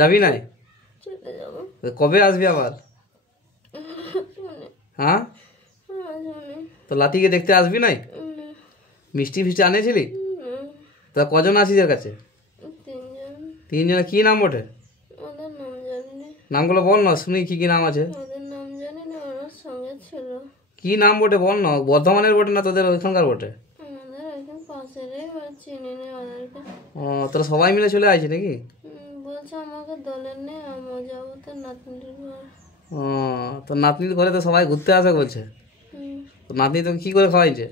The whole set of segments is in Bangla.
যাবি নাই? চলে যাবো। কবে আসবি আবার? হ্যাঁ, তো লাতিকে দেখতে আসবি নাই? মিষ্টি ফিষ্টি আনেছিলি? তা কজন আছিস এর কাছে? 3 জন। কি নাম ওঠে? ওদের নাম জানি না। নামগুলো বল না, শুনি কি কি নাম আছে। ওদের নাম জানি না, ওরা সঙ্গে ছিল। কি নাম বটে বল না, বর্ধমানের বটে না তোদের ওইখানকার বটে? আমাদের ওইখানে পাশেরই, চিনি না ওদেরকে। ও, তোরা সবাই মিলে চলে আসছিস নাকি? বলছে আমাকে দলের নেই, আমি যাবো তো নাতনির ঘর। ও, তো নাতনির ঘরে তো সবাই ঘুরতে আসে বলছে। তো নাতনি তোকে কি করে খাওয়াইছে?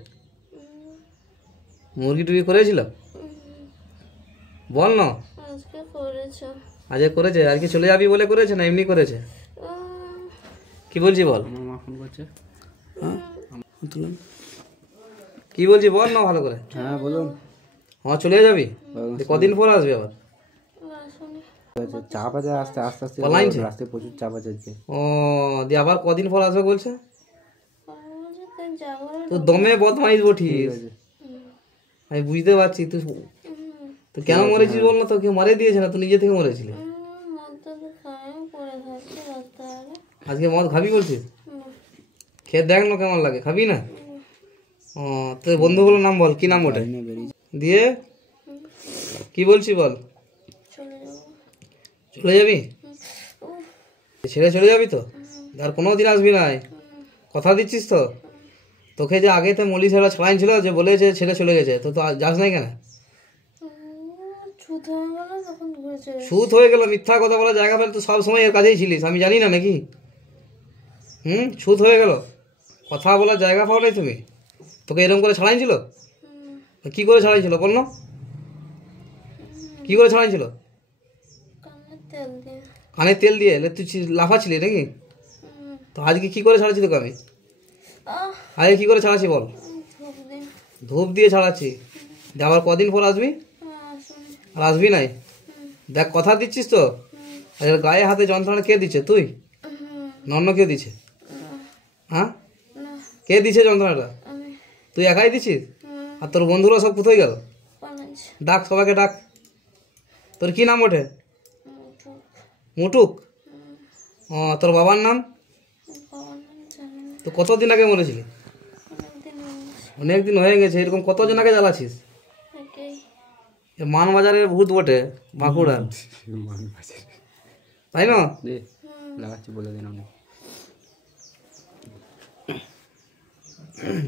মুরগি টুরগি করেছিল? বল না। আজকে করেছে। আজকে করেছে? আজকে চলে যাবি বলে করেছে না এমনি করেছে? কি বলছি বল। মা ফোন করছে। কি বলছি বল না ভালো করে। হ্যাঁ বলুন। হ্যাঁ, চলে যাবি? কদিন পর আসবি আবার? চাপ আছে, আস্তে আস্তে আস্তে পলাইনছে? রাস্তায় প্রচুর চাপ আছে আজকে। ও, দিয়ে আবার কদিন পর আসবে বলছে? তো দমে বদমাইশ বঠিস, আমি বুঝতে পারছি। তুই তো কেন মরেছিস বল না, তো কেউ মারে দিয়েছে না, তুই নিজে থেকে মরেছিলি? আজকে মদ খাবি বলছিস? খেয়ে দেখ না কেমন লাগে, খাবি না? ও, তোর বন্ধুগুলোর নাম বল, কি নাম ওটা? দিয়ে কি বলছি বল। চলে যাবি? ছেড়ে চলে যাবি তো? আর কোনো দিন আসবি না, কথা দিচ্ছিস তো? তোকে যে আগে তো মলি ছেড়া ছাড়াই ছিল, যে বলেছে ছেড়ে চলে গেছে, তো যাস নাই কেন? সুত হয়ে গেল, মিথ্যা কথা বলা জায়গা ফেলে তো সব সময় এর কাছেই ছিলিস, আমি জানি না নাকি? সুত হয়ে গেল, কথা বলার জায়গা পাও নাই তুমি? তোকে এরকম করে ছাড়াইছিল? কি করে ছাড়াইছিল বল না? কি করে ছাড়াইছিল? কানে তেল দিয়ে? তুই লাফাচ্ছিলি নাকি? তো আজকে কি করে ছাড়াচ্ছি তোকে আমি? আজকে কি করে ছাড়াচ্ছি বল? ধূপ দিয়ে ছাড়াচ্ছি। আবার কদিন পর আসবি? আর আসবি নাই? দেখ, কথা দিচ্ছিস তো? আচ্ছা, গায়ে হাতে যন্ত্রণা কে দিচ্ছে? তুই? অন্য কে দিচ্ছে? হ্যাঁ, কে দিচ্ছে যন্ত্রণাটা? তুই একাই দিচ্ছিস? আর তোর বন্ধুরা সব কোথায় গেল? ডাক, সবাইকে ডাক। তোর কি নাম ওঠে? মুটুক? ও, তোর বাবার নাম? তো কতদিন আগে মরেছিলি? অনেকদিন হয়ে গেছে। এরকম কতজন আগে জ্বালাছিস? মানবাজারের ভূত বটে, বাঁকুড়া, তাই না? লাগাচ্ছি বলে দিন আমি।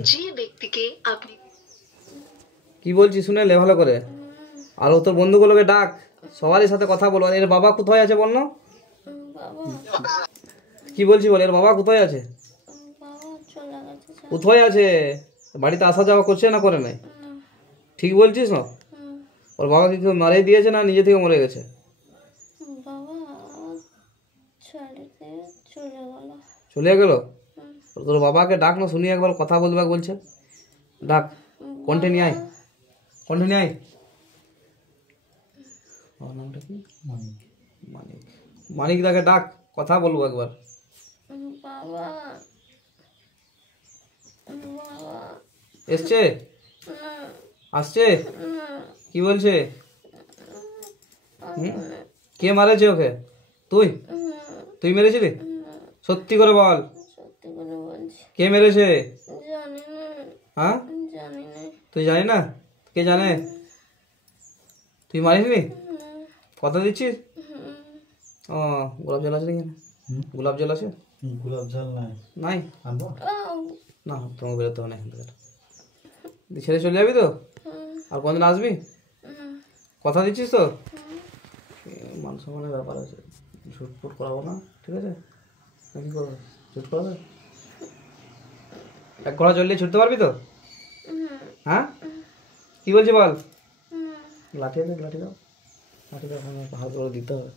যে ব্যক্তিকে আপনি কি বলছি শুনে লে ভালো করে। আর ও তোর বন্ধুগুলোকে ডাক, সবারই সাথে কথা বলো। এর বাবা কোথায় আছে বল না? কি বলছি বল, এর বাবা কোথায় আছে? কোথায় আছে? বাড়িতে আসা যাওয়া করছে না করে নাই? ঠিক বলছিস না? ওর বাবা কি কেউ মারিয়ে দিয়েছে না নিজে থেকে মরে গেছে? চলে গেল? তোর বাবাকে ডাক না, শুনি একবার কথা বলবে বলছে। ডাক, কণ্ঠে নিয়ে আয়, কণ্ঠে নিয়ে আয়। নামটা কি? মানিক। মানিক দাকে ডাক, কথা বলবো একবার। এসছে? আসছে? কি বলছে? কে মারেছে ওকে? তুই? তুই মেরেছিলি? সত্যি করে বল, কে মেরেছে? হ্যাঁ, তুই জানি না? কে জানে? তুই মারিসনি? কথা দিচ্ছিস? ও, গোলাপ জল আছে নাকি? গোলাপ জল আছে? গোলাপ জল নাই। না, তোমাকে বেরোতে হবে না এখান থেকে। ছেড়ে চলে যাবি তো? আর কোনদিন আসবি? কথা দিচ্ছিস তো? মান সম্মানের ব্যাপার আছে, ঝুটফুট করাবো না, ঠিক আছে? কি করবে? ঝুট করাবে? এক ঘোড়া চললে ছুটতে পারবি তো? হ্যাঁ, কি বলছি বল। লাঠি আছে? লাঠি দাও, লাঠি দাও, হাত করে দিতে হবে।